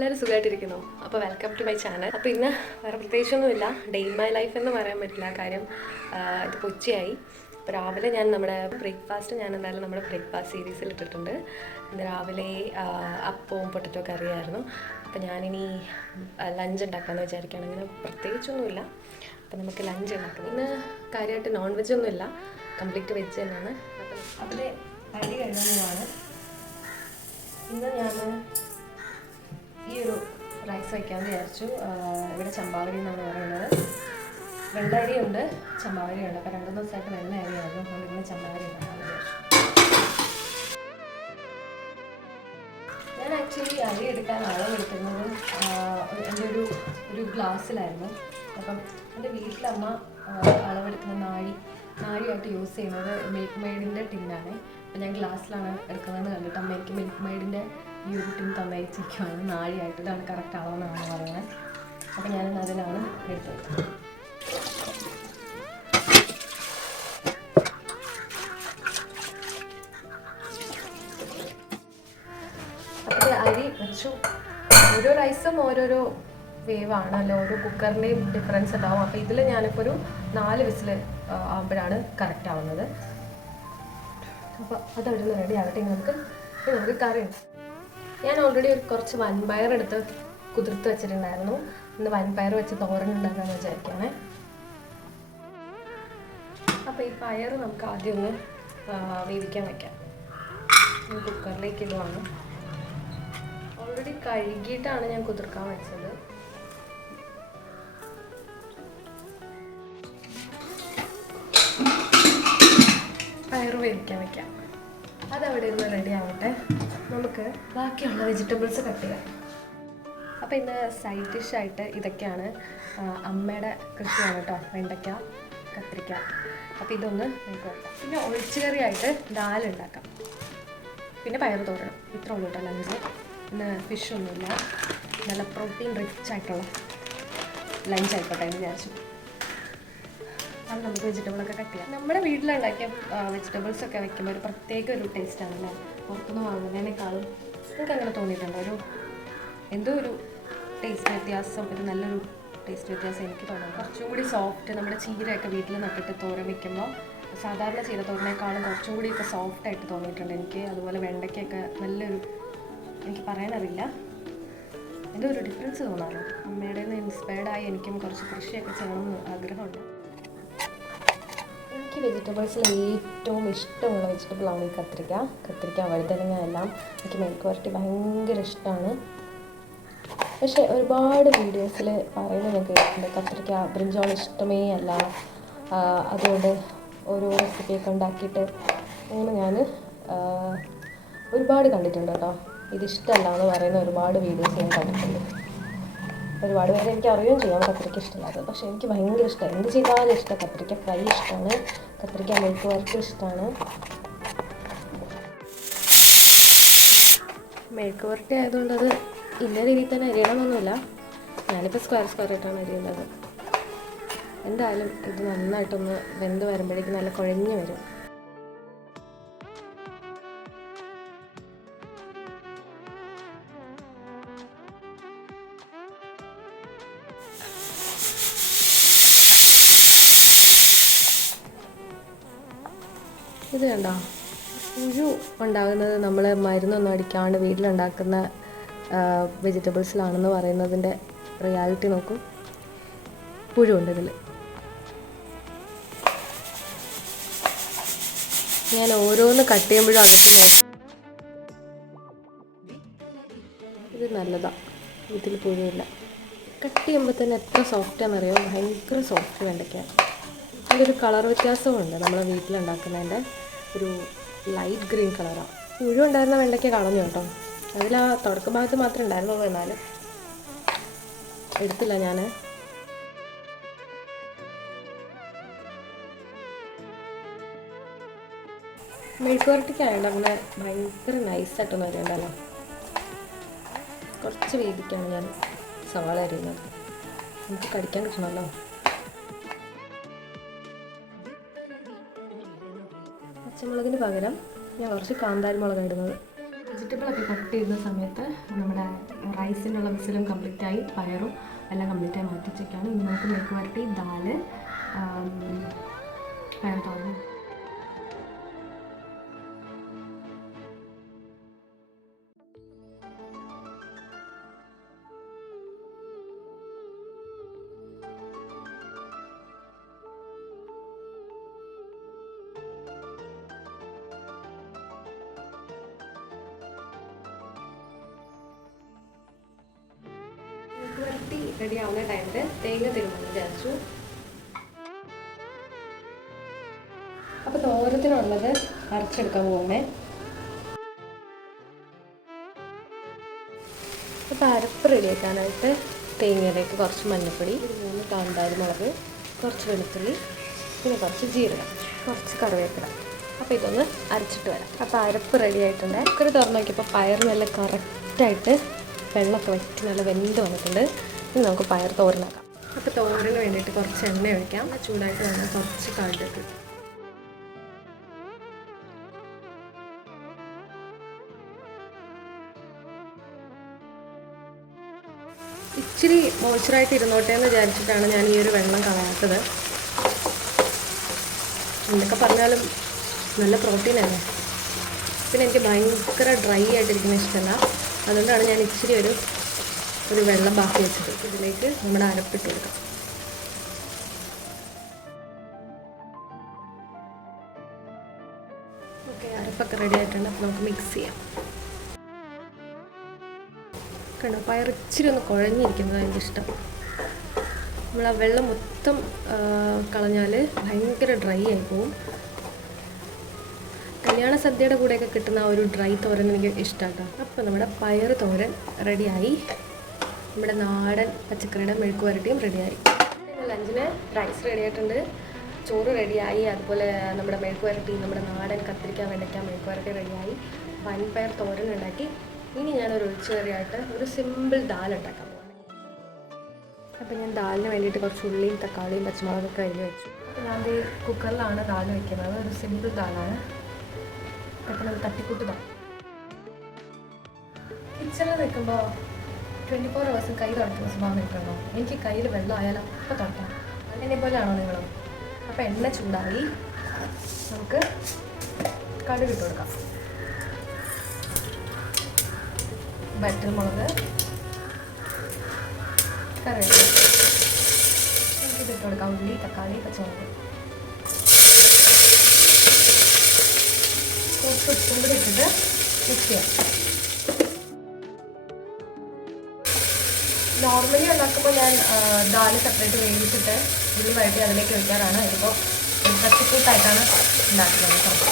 എല്ലാവരും സുഖമായിട്ടിരിക്കുന്നു. അപ്പോൾ വെൽക്കം ടു മൈ ചാനൽ. അപ്പോൾ ഇന്ന് വേറെ പ്രത്യേകിച്ചൊന്നുമില്ല, ഡേ ഇൻ മൈ ലൈഫ് എന്ന് പറയാൻ പറ്റില്ല. കാര്യം ഇത് ഉച്ചയായി. അപ്പോൾ രാവിലെ ഞാൻ നമ്മുടെ ബ്രേക്ക്ഫാസ്റ്റ് സീരീസിൽ ഇട്ടിട്ടുണ്ട്. ഇന്ന് രാവിലെ അപ്പവും പൊട്ടറ്റോ കറിയായിരുന്നു. അപ്പോൾ ഞാനിനി ലഞ്ച് ഉണ്ടാക്കാമെന്ന് വിചാരിക്കുകയാണ്. അങ്ങനെ പ്രത്യേകിച്ചൊന്നുമില്ല. അപ്പോൾ നമുക്ക് ലഞ്ച് ഉണ്ടാക്കാം. ഇന്ന് കാര്യമായിട്ട് നോൺ വെജ് ഒന്നുമില്ല, കംപ്ലീറ്റ് വെജ് തന്നെയാണ്. അപ്പോൾ അതിലെ അരി കഴുകുന്നതാണ്. ഇന്ന് ഞാൻ ഈ ഒരു റൈസ് വയ്ക്കാമെന്ന് വിചാരിച്ചു. ഇവിടെ ചമ്പാവരി എന്നാണ് പറയുന്നത്. വെള്ളരിയുണ്ട്, ചമ്പാവരിയുണ്ട്. അപ്പോൾ 2 ദിവസമായിട്ട് വെള്ള അരിയായിരുന്നു. അതുകൊണ്ട് ഇന്ന് ചമ്പാവരി ഉണ്ടാക്കാമെന്ന് വിചാരിച്ചു. ഞാൻ ആക്ച്വലി അരി എടുക്കാൻ അളവെടുക്കുന്നത് എൻ്റെ ഒരു ഗ്ലാസ്സിലായിരുന്നു. അപ്പം എൻ്റെ വീട്ടിലമ്മ അളവെടുക്കുന്ന നാഴിയായിട്ട് യൂസ് ചെയ്യുന്നത് മിൽക്ക് മെയ്ഡിൻ്റെ ടിന്നാണ്. അപ്പോൾ ഞാൻ ഗ്ലാസ്സിലാണ് എടുക്കുന്നതെന്ന് കണ്ടിട്ട് അമ്മ എനിക്ക് മിൽക്ക് മെയ്ഡിൻ്റെ ഈ ഒരു ടിൻ തന്നയച്ചിരിക്കുകയാണ്. നാഴിയായിട്ട് ഇതാണ് കറക്റ്റ് അളവെന്നാണ് പറയുന്നത്. അപ്പോൾ ഞാനിന്ന് അതിലാണ് എടുത്തത്. അപ്പോൾ അരി വെച്ചു. ഓരോ റൈസും ഓരോരോ വേവാണ്, അല്ല ഓരോ കുക്കറിൻ്റെയും ഡിഫറൻസ് ഉണ്ടാവും. അപ്പോൾ ഇതിൽ ഞാനിപ്പോൾ ഒരു 4 വിസിൽ ആകുമ്പോഴാണ് കറക്റ്റ് ആവുന്നത്. അപ്പോൾ അതവിടെ നിന്ന് റെഡി ആകട്ടെ. നമുക്ക് കറി ഞാൻ ഓൾറെഡി കുറച്ച് വൻപയർ എടുത്ത് കുതിർത്ത് വെച്ചിട്ടുണ്ടായിരുന്നു. ഇന്ന് വൻപയർ വെച്ച് തോരൻ ഉണ്ടാക്കാമെന്ന് വിചാരിക്കുകയാണ്. അപ്പോൾ ഈ പയർ നമുക്ക് ആദ്യം ഒന്ന് വേവിക്കാൻ വയ്ക്കാം. കുക്കറിലേക്ക് ഇടുവാണ്. ഓൾറെഡി കഴുകിയിട്ടാണ് ഞാൻ കുതിർക്കാൻ വെച്ചത്. പയർ വേവിക്കാൻ വയ്ക്കാം. അതവിടെ ഇരുന്ന് റെഡി ആവട്ടെ. നമുക്ക് ബാക്കിയുള്ള വെജിറ്റബിൾസ് കട്ട് ചെയ്യാം. അപ്പോൾ ഇന്ന് സൈഡ് ഡിഷായിട്ട് ഇതൊക്കെയാണ്. അമ്മയുടെ കൃഷിയാണ് കേട്ടോ, വെണ്ടയ്ക്ക, കത്തിരിക്ക. അപ്പോൾ ഇതൊന്ന് വെക്കാം. പിന്നെ ഒഴിച്ചുകറിയായിട്ട് ദാൽ ഉണ്ടാക്കാം. പിന്നെ പയർ തോരണം. ഇത്ര ഉള്ളൂ കേട്ടോ ലഞ്ച്. ഇന്ന് ഫിഷൊന്നുമില്ല. നല്ല പ്രോട്ടീൻ റിച്ച് ആയിട്ടുള്ള ലഞ്ച് ആയിക്കോട്ടെ എന്ന് വിചാരിച്ചു. അത് നമുക്ക് വെജിറ്റബിളൊക്കെ കട്ട് ചെയ്യാം. നമ്മുടെ വീട്ടിലുണ്ടാക്കിയ വെജിറ്റബിൾസൊക്കെ വയ്ക്കുമ്പോൾ ഒരു പ്രത്യേക ഒരു ടേസ്റ്റാണല്ലേ. പുറത്തുനിന്ന് വാങ്ങുന്നതിനേക്കാളും എനിക്ക് അങ്ങനെ തോന്നിയിട്ടുണ്ട്. എന്തോ ഒരു ടേസ്റ്റ് വ്യത്യാസം, ഒരു നല്ലൊരു ടേസ്റ്റ് വ്യത്യാസം എനിക്ക് തോന്നുന്നു. കുറച്ചും കൂടി സോഫ്റ്റ്. നമ്മുടെ ചീരയൊക്കെ വീട്ടിൽ നട്ടിട്ട് തോരൻ വയ്ക്കുമ്പോൾ സാധാരണ ചീര തോരനേക്കാളും കുറച്ചും കൂടിയൊക്കെ സോഫ്റ്റായിട്ട് തോന്നിയിട്ടുണ്ട് എനിക്ക്. അതുപോലെ വെണ്ടയ്ക്കൊക്കെ നല്ലൊരു, എനിക്ക് പറയാനറിയില്ല, എന്തോ ഒരു ഡിഫറൻസ് തോന്നാറുണ്ട്. അമ്മയുടെ നിന്ന് ഇൻസ്പയർഡായി എനിക്കും കുറച്ച് കൃഷിയൊക്കെ ചെയ്യണമെന്ന് ആഗ്രഹമുണ്ട്. എനിക്ക് വെജിറ്റബിൾസിൽ ഏറ്റവും ഇഷ്ടമുള്ള വെജിറ്റബിളാണ് ഈ കത്തിരിക്ക, വഴുതനങ്ങ എല്ലാം. എനിക്ക് മെഴുക്ക് പുരട്ടി ഭയങ്കര ഇഷ്ടമാണ്. പക്ഷേ ഒരുപാട് വീഡിയോസിൽ പറയുന്നത് ഞാൻ കേട്ടിട്ടുണ്ട് കത്തിരിക്ക ബ്രിഞ്ചോൾ ഇഷ്ടമേ അല്ല, അതുകൊണ്ട് ഓരോ റെസിപ്പിയൊക്കെ ഉണ്ടാക്കിയിട്ട് അങ്ങനെ ഞാൻ ഒരുപാട് കണ്ടിട്ടുണ്ട് കേട്ടോ. ഇതിഷ്ടമല്ല എന്ന് പറയുന്ന ഒരുപാട് വീഡിയോസ് ഞാൻ കണ്ടിട്ടുണ്ട്. ഒരുപാട് പേര് എനിക്ക് അറിയുകയും ചെയ്യാം കത്തിരിക്ക ഇഷ്ടമില്ലാത്തത്. പക്ഷേ എനിക്ക് ഭയങ്കര ഇഷ്ടമാണ്. എന്ത് ചെയ്താലും ഇഷ്ടം. കത്തിരിക്ക ഫ്രൈ ഇഷ്ടമാണ്, കത്തിരിക്ക മെഴുക്ക് വരട്ടി ഇഷ്ടമാണ്. മെഴുക്ക് വരട്ടി ആയതുകൊണ്ട് അത് ഇന്ന രീതിയിൽ തന്നെ അരിയണമെന്നൊന്നുമില്ല. ഞാനിപ്പോൾ സ്ക്വയർ ആയിട്ടാണ് അരിയുന്നത്. എന്തായാലും ഇത് നന്നായിട്ടൊന്ന് വെന്ത് വരുമ്പോഴേക്കും നല്ല കുഴഞ്ഞ് വരും. ഇത് കണ്ടോ, പുഴു ഉണ്ടാകുന്നത് നമ്മൾ മരുന്നൊന്നും അടിക്കാണ്ട് വീട്ടിലുണ്ടാക്കുന്ന വെജിറ്റബിൾസിലാണെന്ന് പറയുന്നതിൻ്റെ റിയാലിറ്റി നോക്കൂ. പുഴുണ്ട് ഇതിൽ. ഞാൻ ഓരോന്ന് കട്ട് ചെയ്യുമ്പോഴും അകത്ത് നോക്കും. ഇത് നല്ലതാണ്, ഇതിൽ പുഴുവില്ല. കട്ട് ചെയ്യുമ്പോൾ തന്നെ എത്ര സോഫ്റ്റാണെന്നറിയോ, ഭയങ്കര സോഫ്റ്റ് വെണ്ടയ്ക്ക. അതിൻ്റെ ഒരു കളർ വ്യത്യാസമുണ്ട്. നമ്മളെ വീട്ടിലുണ്ടാക്കുന്നതിൻ്റെ ഒരു ലൈറ്റ് ഗ്രീൻ കളറാണ്. പുഴു ഉണ്ടായിരുന്ന വെണ്ടയ്ക്ക കളഞ്ഞു കേട്ടോ. അതിൽ ആ തുടക്ക ഭാഗത്ത് മാത്രമേ ഉണ്ടായിരുന്നുള്ളൂ, എന്നാലും എടുത്തില്ല ഞാൻ. മെഴുക്ക് വരട്ടിക്കായതുകൊണ്ട് അങ്ങനെ ഭയങ്കര നൈസായിട്ടൊന്നും അരിയണ്ടല്ലോ. കുറച്ച് വീതിക്കാണ് ഞാൻ സവാള അരിയുന്നത്. നമുക്ക് കടിക്കാൻ കിട്ടണമല്ലോ. പച്ചമുളകിന് പകരം ഞാൻ കുറച്ച് കാന്താരി മുളക് ഇടുന്നത്. വെജിറ്റബിളൊക്കെ കട്ട് ചെയ്യുന്ന സമയത്ത് നമ്മുടെ റൈസിനുള്ള വിസിലും കംപ്ലീറ്റായി, പയറും എല്ലാം കംപ്ലീറ്റായി മാറ്റി വെച്ചേക്കാണ്. ഇനി നമുക്ക് മെഴുക്ക് വരട്ടി, ദാല്, പയർ തോരൻ. വരട്ടി റെഡി ആവുന്ന ടൈമിൽ തേങ്ങ തിരുമ്മാൻ വിചാരിച്ചു. അപ്പോൾ തോരത്തിനുള്ളത് അരച്ചെടുക്കാൻ പോകുന്നേ. അപ്പോൾ അരപ്പ് റെഡിയാക്കാനായിട്ട് തേങ്ങയിലേക്ക് കുറച്ച് മഞ്ഞൾപ്പൊടി, 3 കാന്താരി മുളക്, കുറച്ച് വെളുത്തുള്ളി, പിന്നെ കുറച്ച് ജീരകം, കുറച്ച് കറിവേപ്പില. അപ്പോൾ ഇതൊന്ന് അരച്ചിട്ട് വരാം. അപ്പോൾ അരപ്പ് റെഡി ആയിട്ടുണ്ട്. കുക്കർ തുറന്ന് നോക്കിയപ്പോൾ പയർ നല്ല കറക്റ്റായിട്ട് വെള്ളമൊക്കെ വറ്റി നല്ല വെന്ത് വന്നിട്ടുണ്ട്. ഇനി നമുക്ക് പയർ തോരനാക്കാം. അപ്പോൾ തോരന് വേണ്ടിയിട്ട് കുറച്ച് എണ്ണ ഒഴിക്കാം. ചൂടായിട്ട് വേണം കുറച്ച് കടുക്, ഇച്ചിരി മോയ്സ്ചറായിട്ട് ഇരുന്നോട്ടെ എന്ന് വിചാരിച്ചിട്ടാണ് ഞാൻ ഈ ഒരു വെള്ളം കളയാത്തത്. എന്തൊക്കെ പറഞ്ഞാലും നല്ല പ്രോട്ടീനല്ലേ. പിന്നെ എനിക്ക് ഭയങ്കര ഡ്രൈ ആയിട്ടിരിക്കുന്ന ഇഷ്ടമല്ല. അതുകൊണ്ടാണ് ഞാൻ ഇച്ചിരി ഒരു വെള്ളം ബാക്കി വെച്ചത്. ഇതിലേക്ക് നമ്മുടെ അരപ്പിട്ട് കൊടുക്കാം. ഓക്കെ, അരപ്പൊക്കെ റെഡി ആയിട്ടുണ്ട്. അപ്പോൾ നമുക്ക് മിക്സ് ചെയ്യാം. കണ്ടോ, പയർ ഇച്ചിരി ഒന്ന് കുഴഞ്ഞിരിക്കുന്നതാണ് എനിക്കിഷ്ടം. നമ്മൾ ആ വെള്ളം മൊത്തം കളഞ്ഞാൽ ഭയങ്കര ഡ്രൈ ആയി പോവും. കല്യാണ സദ്യയുടെ കൂടെയൊക്കെ കിട്ടുന്ന ആ ഒരു ഡ്രൈ തോരൻ എനിക്ക് ഇഷ്ടമാണ്. അപ്പോൾ നമ്മുടെ പയർ തോരൻ റെഡിയായി. നമ്മുടെ നാടൻ പച്ചക്കറിയുടെ മെഴുക്ക് വരട്ടിയും റെഡിയായി. ലഞ്ചിന് റൈസ് റെഡി ആയിട്ടുണ്ട്, ചോറ് റെഡിയായി, അതുപോലെ നമ്മുടെ മെഴുക്ക് വരട്ടി, നമ്മുടെ നാടൻ കത്തിരിക്കാൻ വെണ്ടയ്ക്കാൻ മെഴുക്ക് വരട്ടി റെഡിയായി, വൻപയർ തോരൻ ഉണ്ടാക്കി. ഇനി ഞാനൊരു ഒഴിച്ചുകറിയായിട്ട് ഒരു സിമ്പിൾ ദാൽ ഉണ്ടാക്കാൻ പോകുന്നത്. അപ്പോൾ ഞാൻ ദാലിന് വേണ്ടിയിട്ട് കുറച്ച് ഉള്ളിയും തക്കാളിയും പച്ചമുളകൊക്കെ അരിഞ്ഞ് വെച്ചു. അപ്പോൾ ഞാൻ ഈ കുക്കറിലാണ് ദാൽ വയ്ക്കുന്നത്. ഒരു സിമ്പിൾ ദാലാണ്, പെട്ടെന്ന് തട്ടിക്കൂട്ട് ദാൽ. കിച്ചണിൽ നിൽക്കുമ്പോൾ 24 hours കൈ തുടയ്ക്കുന്ന സ്വഭാവം നിൽക്കണോ? എനിക്ക് കയ്യിൽ വെള്ളം ആയാലും അപ്പോൾ തുടയ്ക്കണം. എന്നെ പോലെയാണോ നിങ്ങളും? അപ്പോൾ എണ്ണ ചൂടായി, നമുക്ക് കടുക് ഇട്ട് കൊടുക്കാം. വറ്റൽ മുളക്, കറിവേപ്പില, നമുക്കിത് ഇട്ട് കൊടുക്കാം. ഉള്ളി, തക്കാളി, പച്ചമുളക്, കുറച്ച് ഉപ്പും കൂടി ഇട്ടിട്ട് മിക്സ് ചെയ്യാം. നോർമലി ഉണ്ടാക്കുമ്പോൾ ഞാൻ ദാല് സെപ്പറേറ്റ് വേവിച്ചിട്ട് ഉള്ളി വഴറ്റി അതിലേക്ക് വയ്ക്കാറാണ്. ഇതിപ്പോൾ തട്ടിക്കൂട്ടായിട്ടാണ് ഉണ്ടാക്കുന്നത്.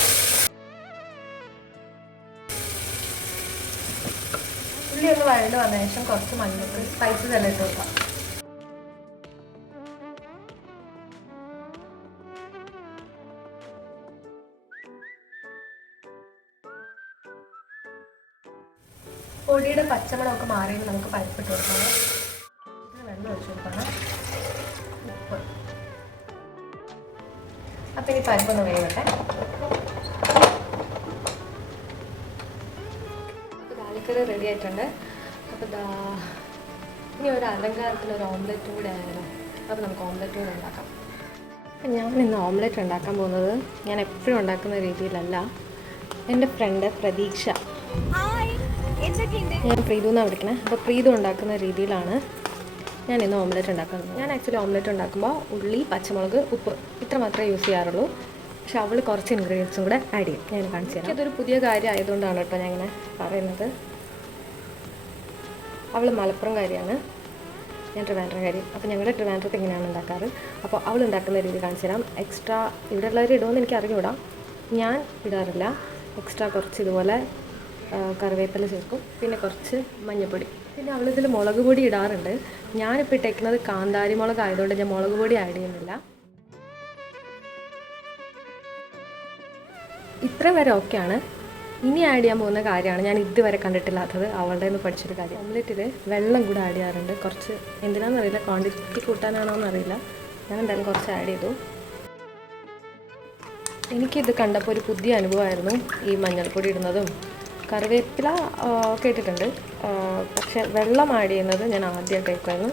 ഉള്ളി ഒന്ന് വഴണ്ട് വന്ന ശേഷം കുറച്ച് മഞ്ഞൾപ്പൊടി, സ്പൈസസ് എല്ലാം ഇട്ട് കൊടുക്കാം. പൊടിയുടെ പച്ചമണമൊക്കെ മാറിയിട്ട് നമുക്ക് പരിപ്പിട്ട് കൊടുക്കണം. വെള്ളം ഒഴിച്ച് കൊടുക്കണം. ഉപ്പ്. അപ്പം ഇനി പരിപ്പൊന്ന് വേവട്ടെ. അപ്പോൾ ദാൽക്കറി റെഡി ആയിട്ടുണ്ട്. അപ്പോൾ ഇനി ഒരു അലങ്കാരത്തിന് ഒരു ഓംലെറ്റും കൂടെ ആയാലും. അപ്പോൾ നമുക്ക് ഓംലെറ്റും കൂടെ ഉണ്ടാക്കാം. അപ്പം ഞാൻ ഇന്ന് ഓംലെറ്റ് ഉണ്ടാക്കാൻ പോകുന്നത് ഞാൻ എപ്പോഴും ഉണ്ടാക്കുന്ന രീതിയിലല്ല. എൻ്റെ ഫ്രണ്ട് പ്രതീക്ഷ, ഞാൻ പ്രീതു എന്നാണ് വിളിക്കണത്. അപ്പോൾ പ്രീതു ഉണ്ടാക്കുന്ന രീതിയിലാണ് ഞാൻ ഇന്ന് ഓംലെറ്റ് ഉണ്ടാക്കുന്നത്. ഞാൻ ആക്ച്വലി ഓംലെറ്റ് ഉണ്ടാക്കുമ്പോൾ ഉള്ളി, പച്ചമുളക്, ഉപ്പ് ഇത്ര മാത്രമേ യൂസ് ചെയ്യാറുള്ളൂ. പക്ഷെ അവൾ കുറച്ച് ഇൻഗ്രീഡിയൻസും കൂടെ ആഡ് ചെയ്യും. ഞാൻ കാണിച്ചു തരാം. ഇതൊരു പുതിയ കാര്യം ആയതുകൊണ്ടാണ് കേട്ടോ ഞാൻ ഇങ്ങനെ പറയുന്നത്. അവൾ മലപ്പുറംകാരിയാണ്, ഞാൻ ട്രിവാൻഡ്രംകാരി. അപ്പോൾ ഞങ്ങളുടെ ട്രിവാൻഡ്രത്ത് ഇങ്ങനെയാണ് ഉണ്ടാക്കാറ്. അപ്പോൾ അവൾ ഉണ്ടാക്കുന്ന രീതി കാണിച്ചു തരാം. എക്സ്ട്രാ ഇവിടെ ഉള്ളവർ ഇടുമെന്ന് എനിക്ക് അറിഞ്ഞുകൂടാ, ഞാൻ ഇടാറില്ല. എക്സ്ട്രാ കുറച്ച് ഇതുപോലെ കറിവേപ്പില ചേർക്കും, പിന്നെ കുറച്ച് മഞ്ഞൾപ്പൊടി, പിന്നെ അവളിതിൽ മുളക് പൊടി ഇടാറുണ്ട്. ഞാനിപ്പോൾ ഇട്ടേക്കുന്നത് കാന്താരി മുളക് ആയതുകൊണ്ട് ഞാൻ മുളക് പൊടി ആഡ് ചെയ്യുന്നില്ല. ഇത്ര വരെ ഓക്കെയാണ്. ഇനി ആഡ് ചെയ്യാൻ പോകുന്ന കാര്യമാണ് ഞാൻ ഇതുവരെ കണ്ടിട്ടില്ലാത്തത്, അവളുടെ നിന്ന് പഠിച്ചൊരു കാര്യം. ഓംലെറ്റിൽ വെള്ളം കൂടെ ആഡ് ചെയ്യാറുണ്ട്. കുറച്ച് എന്തിനാണെന്നറിയില്ല, ക്വാണ്ടിറ്റി കൂട്ടാനാണോ എന്നറിയില്ല. ഞാൻ എന്തായാലും കുറച്ച് ആഡ് ചെയ്തു. എനിക്കിത് കണ്ടപ്പോൾ ഒരു പുതിയ അനുഭവമായിരുന്നു ഈ മഞ്ഞൾപ്പൊടി ഇടുന്നതും കറിവേപ്പില കേട്ടിട്ടുണ്ട്, പക്ഷേ വെള്ളം ആഡ് ചെയ്യുന്നത് ഞാൻ ആദ്യമായിട്ട് കേൾക്കുമായിരുന്നു.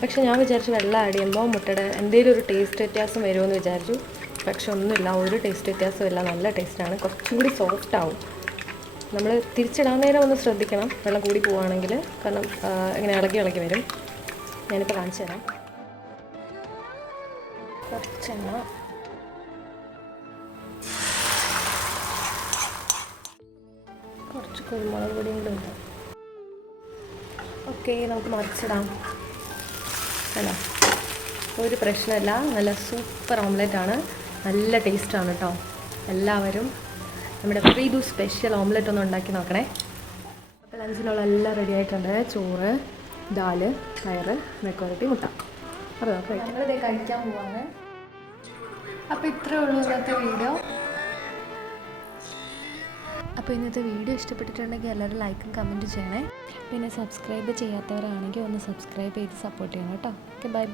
പക്ഷെ ഞാൻ വിചാരിച്ചു വെള്ളം ആഡ് ചെയ്യുമ്പോൾ മുട്ടയുടെ എന്തെങ്കിലും ഒരു ടേസ്റ്റ് വ്യത്യാസം വരുമെന്ന് വിചാരിച്ചു. പക്ഷെ ഒന്നുമില്ല, ഒരു ടേസ്റ്റ് വ്യത്യാസമില്ല, നല്ല ടേസ്റ്റാണ്. കുറച്ചും കൂടി സോഫ്റ്റ് ആവും. നമ്മൾ തിരിച്ചിടാൻ നേരം ഒന്ന് ശ്രദ്ധിക്കണം, വെള്ളം കൂടി പോവുകയാണെങ്കിൽ, കാരണം ഇങ്ങനെ ഇളകി വരും. ഞാനിപ്പോൾ കാണിച്ചു തരാം. കുറച്ചെണ്ണ, കുറച്ച് കുരുമുളക് പൊടിയും കൂടെ ഉണ്ട്. ഓക്കെ, നമുക്ക് മറിച്ചിടാം. അല്ല, ഒരു പ്രശ്നമില്ല, നല്ല സൂപ്പർ ഓംലെറ്റാണ്, നല്ല ടേസ്റ്റാണ് കേട്ടോ. എല്ലാവരും നമ്മുടെ പ്രീതു സ്പെഷ്യൽ ഓംലെറ്റ് ഒന്ന് ഉണ്ടാക്കി നോക്കണേ. അപ്പോൾ ലഞ്ചിനുള്ള എല്ലാം റെഡി ആയിട്ടുണ്ട്. ചോറ്, ദാല്, പയറ്, മെഴുക്കുവരട്ടി, മുട്ട. അപ്പോൾ നമ്മളിത് കഴിക്കാൻ പോവാണ്. അപ്പോൾ ഇത്രയേ ഉള്ളൂ ഇന്നത്തെ വീഡിയോ. അപ്പോൾ ഇന്നത്തെ വീഡിയോ ഇഷ്ടപ്പെട്ടിട്ടുണ്ടെങ്കിൽ എല്ലാവരും ലൈക്കും കമൻറ്റ് ചെയ്യണേ. പിന്നെ സബ്സ്ക്രൈബ് ചെയ്യാത്തവരാണെങ്കിൽ ഒന്ന് സബ്സ്ക്രൈബ് ചെയ്ത് സപ്പോർട്ട് ചെയ്യണം കേട്ടോ. Okay, by.